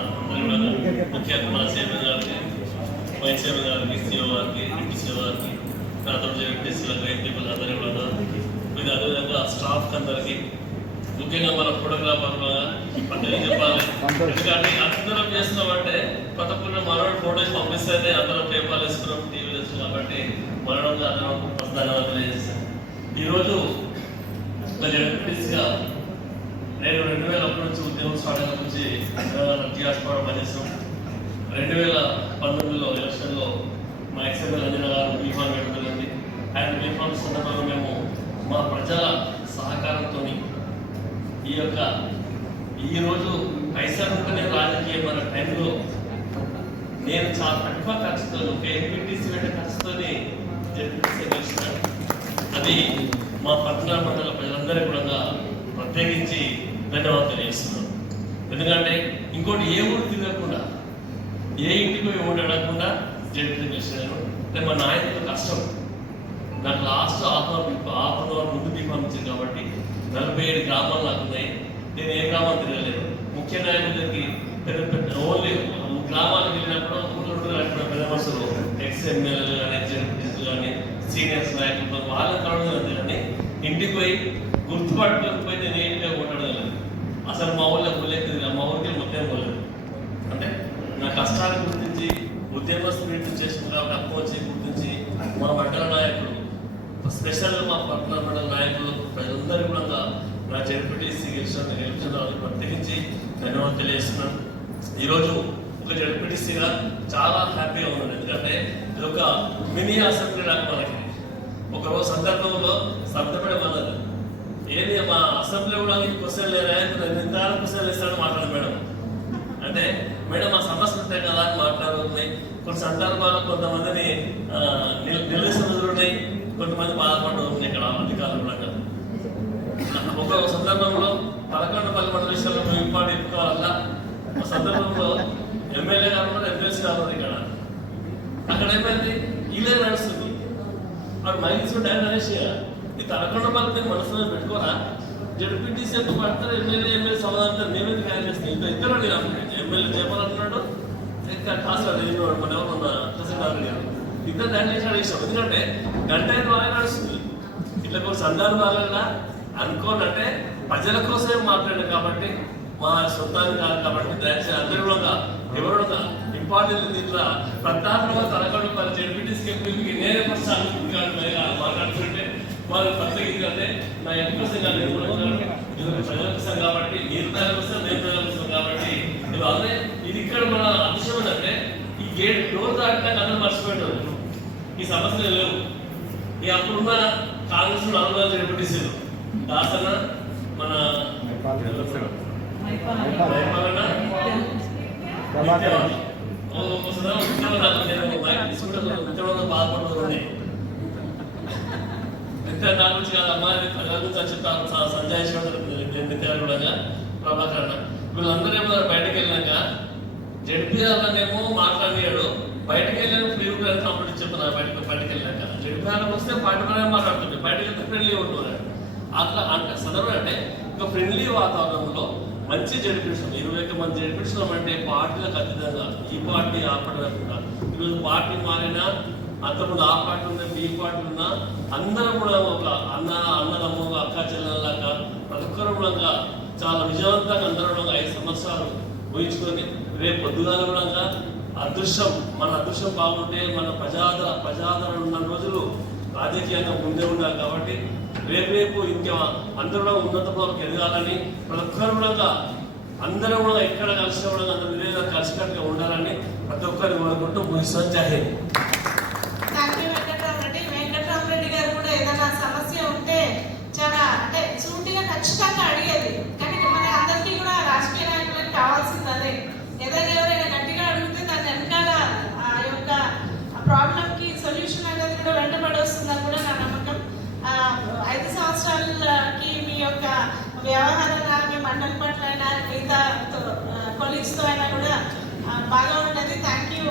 అందరూ ముఖ్యంగా ముఖ్య మా చైర్మన్ గారికి వైస్ చైర్మన్ గారికి సీఓ గారికి డిప్యూటీ గారికి నాతో ఎంపీసీలకు ఎంపీలకు అందరూ కూడా ఇది అదేవిధంగా స్టాఫ్ అందరికీ ముఖ్యంగా మన ఫోటోగ్రాఫర్ అంటే చెప్పాలి ఎందుకంటే అందరం చేస్తున్నామంటే కొత్త పిల్లలు మనోడు ఫోటోస్ పంపిస్తేనే అందరం పేపర్లు వేసుకున్నాం టీవీలు వేసుకున్నాం కాబట్టి మనోడు అందరం ధన్యవాదాలు చేస్తాం ఈరోజు ఒక జడ్పీటీసీగా నేను రెండు వేల ఒకటి నుంచి తెలంగాణ స్టార్ట్ అయిన టీఆర్ఎస్ కూడా పనిచేస్తాం రెండు వేల పంతొమ్మిదిలో ఎలక్షన్లో మా ఎక్స్ఎంఎల్ అంజన గారు బీఫామ్ వేయడం జరిగింది. ఆయన బీఫామ్ సందర్భంలో మేము మా ప్రజల సహకారంతో ఈ యొక్క ఈరోజు పైసలు ఉంటేనే రాజకీయం అన్న టైంలో నేను చాలా తక్కువ ఖర్చుతో ఒక ఎంపీటీసీ పెట్టే ఖర్చుతోనే జడ్పీటీసీ గెలిచినాను. అది మా పద్నాలుగు మండల ప్రజలందరికీ కూడా ప్రత్యేకించి ధన్యవాదాలు తెలియజేస్తున్నాను. ఎందుకంటే ఇంకోటి ఏ ఊరు తిరగకుండా ఏ ఇంటికి పోయి ఓటు అడగకుండా జడ్పీ చేశారు. అంటే మా నాయకులు కష్టం. నాకు లాస్ట్ హాఫ్ అవర్ ముందు బీఫామ్ ఇచ్చింది కాబట్టి నలభై ఏడు గ్రామాలు నాకు ఉన్నాయి. నేను ఏ గ్రామం తిరగలేదు ముఖ్య నాయకులకి పెద్ద పెద్ద ఓన్లీ గ్రామాలకు వెళ్ళినప్పుడు అక్కడ పెద్ద మనుషులు ఎక్స్ ఎమ్మెల్యేలు కానీ జడ్పీలు కానీ సీనియర్స్ నాయకులు వాళ్ళ కలవడం కానీ ఇంటికి పోయి గుర్తుపట్టుకొని పోయి నేను ఏంటిగా కొట్టడం అసలు మా ఊళ్ళో పోలేదు మా ఊరికి మొత్తం పోలేదు అంటే నా కష్టాలు గుర్తించి ఉద్యమ స్పీడ్ చేసిన తక్కువ వచ్చి గుర్తించి మా మండల నాయకులు స్పెషల్ మా పట్టణ మండల నాయకులు ప్రజలందరూ కూడా నా జడ్పీటీసీ గెలిచిన గెలిచిన వాళ్ళకి ప్రత్యేకించి ధన్యవాదాలు తెలియజేస్తున్నాను. ఈరోజు ఒక జడ్పీటీసీగా చాలా హ్యాపీగా ఉన్నాను. ఎందుకంటే ఇది ఒక మినీ అసెంబ్లీ లాగా మనకి. ఒకరోజు సందర్భంలో శబ్దపడే మనది ఏది మా అసెంబ్లీ కూడా క్వశ్చన్ లేరా? ఎంత క్వశ్చన్ ఇస్తాడో మాట్లాడు మేడం. అంటే మేడం ఆ సమస్యలు ఉంటాయి కదా అని మాట్లాడుతున్నాయి కొన్ని సందర్భాలు కొంతమందిని ఆ, కొంతమంది బాధపడుతూ ఇక్కడ అధికారులు కూడా ఒక సందర్భంలో పదకొండు పది మంది విషయాల్లో మేము ఇంపార్ట్ చెప్పుకోవాలన్నా ఒక సందర్భంలో ఎమ్మెల్యే గారు కూడా ఎమ్మెల్సీ గారు ఇక్కడ. అక్కడ ఏమైంది? ఇదే నడుస్తుంది. అక్కడ మైల్స్ డైరెక్ట్ అనేసి ఈ తలకొండ పద్ధతి మనసులో పెట్టుకోరా జడ్పీటీసీ ఎంత పడతారు? ఎమ్మెల్యే ఎమ్మెల్యే సమాధానం మేమేది క్యాన్ చేస్తాం ఇంకా ఇద్దరు ఎమ్మెల్యే చెప్పాలంటున్నాడు ఇంకా కాస్త నేను మన ఎవరు మన తహసీల్దార్ గారు ఇద్దరు దాన్ని చేసి అడిగేసాం ఎందుకంటే గంట ఐదు బాగా నడుస్తుంది ఇట్లా కొన్ని సందర్భాలలో అనుకోని అనుకోనంటే ప్రజల కోసమే మాట్లాడారు కాబట్టి మా సొంతాన్ని కాదు కాబట్టి దయచేసి అందరూ కూడా ఎవరు ఇంపార్టెంట్ దీంట్లో ప్రధానంగా తలకొండ పని జడ్పీటీసీకి నేనే ఫస్ట్ అనుకుంటున్నాను మాట్లాడుతుంటే వాళ్ళు ప్రత్యేకించి నా ఎంపీ సంఘాలు నేను ఇది ప్రజల కోసం కాబట్టి మీరు ప్రజల కోసం నేను ప్రజల కోసం కాబట్టి ఇది అదే ఇది ఇక్కడ మన అదృష్టం ఏంటంటే ఈ గేట్ డోర్ దాటినాక అందరూ మర్చిపోయారు ఈ సమస్యలు లేవు ఈ అప్పుడున్న కాంగ్రెస్ అనుభవాలు జడ్పీటీసీలు దాసన మన బాధపడుతుంది నిత్య నా గురించి కాదు అమ్మా ఇది ప్రజల గురించి చెప్తాను సంజయ్ నిత్యాలు కూడా ప్రభాకర్ అన్న వీళ్ళందరూ ఏమో బయటకు వెళ్ళినాక జడ్పీఆర్లనేమో మాట్లాడినాడు. బయటకు వెళ్ళాను ఫ్రీ కంప్లీట్ చెప్తున్నారు బయటకు బయటకు వెళ్ళాక జడ్పీఆర్లకు వస్తే పార్టీ మాట్లాడుతుంది బయటకు వెళ్తే ఫ్రెండ్లీ ఉంటుంది అట్లా అంటే సందర్భం అంటే ఒక ఫ్రెండ్లీ వాతావరణంలో మంచి జడ్పీషన్ ఇరవై ఒక్క మంది జడ్పీషన్ అంటే పార్టీలకు అతీతంగా ఈ పార్టీ ఆ ఈరోజు పార్టీ మారినా అంతకుముందు ఆ పార్టీ ఉంది ఈ అందరం కూడా ఒక అన్న అన్నదమ్ము అక్క చెల్లెళ్ళగా ప్రతి ఒక్కరు కూడా చాలా విజయవంతంగా అందరం కూడా ఐదు సంవత్సరాలు ఊహించుకొని రేపు పొద్దుగాల కూడా అదృష్టం మన అదృష్టం బాగుంటే మన ప్రజాదర ప్రజాదరణ ఉన్న రోజులు రాజకీయంగా ముందే ఉన్నారు కాబట్టి రేపు రేపు ఇంకా అందరూ కూడా ఉన్నత పదవికి ఎదగాలని ప్రతి ఒక్కరు కూడా అందరూ కూడా ఎక్కడ కలిసి కూడా అందరూ కలిసికట్టుగా ఉండాలని ప్రతి ఒక్కరిని కోరుకుంటూ ముగిస్తాను. జై హింద్ థ్యాంక్ యూ వెంకటరామరెడ్డి వెంకటరామరెడ్డి గారు కూడా ఏదైనా సమస్య ఉంటే చాలా అంటే సూటిగా ఖచ్చితంగా అడిగేది కానీ మన అందరికీ కూడా రాజకీయ నాయకులకు కావాల్సింది అదే ఏదైనా ఎవరైనా గట్టిగా అడిగితే దాని వెనకాల ఆ యొక్క ప్రాబ్లం కి సొల్యూషన్ అనేది కూడా వెంటబడి వస్తుందని కూడా నా నమ్మకం ఆ, ఐదు సంవత్సరాలకి మీ యొక్క వ్యవహారంగా మీ మండలి పట్ల అయినా మిగతా కొలీగ్స్తో అయినా కూడా బాగా ఉన్నది. Thank you